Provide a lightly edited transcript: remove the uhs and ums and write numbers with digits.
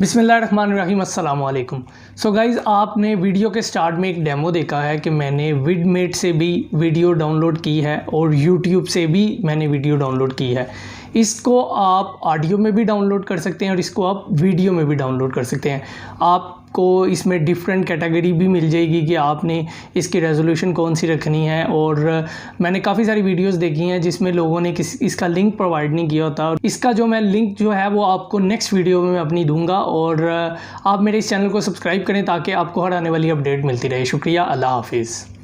बिस्मिल्लाहिर्रहमानिर्रहीम, अस्सलाम वालेकुम। सो गाइज़, आपने वीडियो के स्टार्ट में एक डेमो देखा है कि मैंने vidmate से भी वीडियो डाउनलोड की है और यूट्यूब से भी मैंने वीडियो डाउनलोड की है। इसको आप ऑडियो में भी डाउनलोड कर सकते हैं और इसको आप वीडियो में भी डाउनलोड कर सकते हैं। आपको इसमें डिफरेंट कैटेगरी भी मिल जाएगी कि आपने इसकी रेजोल्यूशन कौन सी रखनी है। और मैंने काफ़ी सारी वीडियोस देखी हैं जिसमें लोगों ने इसका लिंक प्रोवाइड नहीं किया होता, और इसका जो मैं लिंक जो है वो आपको नेक्स्ट वीडियो में मैं अपनी दूंगा। और आप मेरे इस चैनल को सब्सक्राइब करें ताकि आपको हर आने वाली अपडेट मिलती रहे। शुक्रिया, अल्लाह हाफिज़।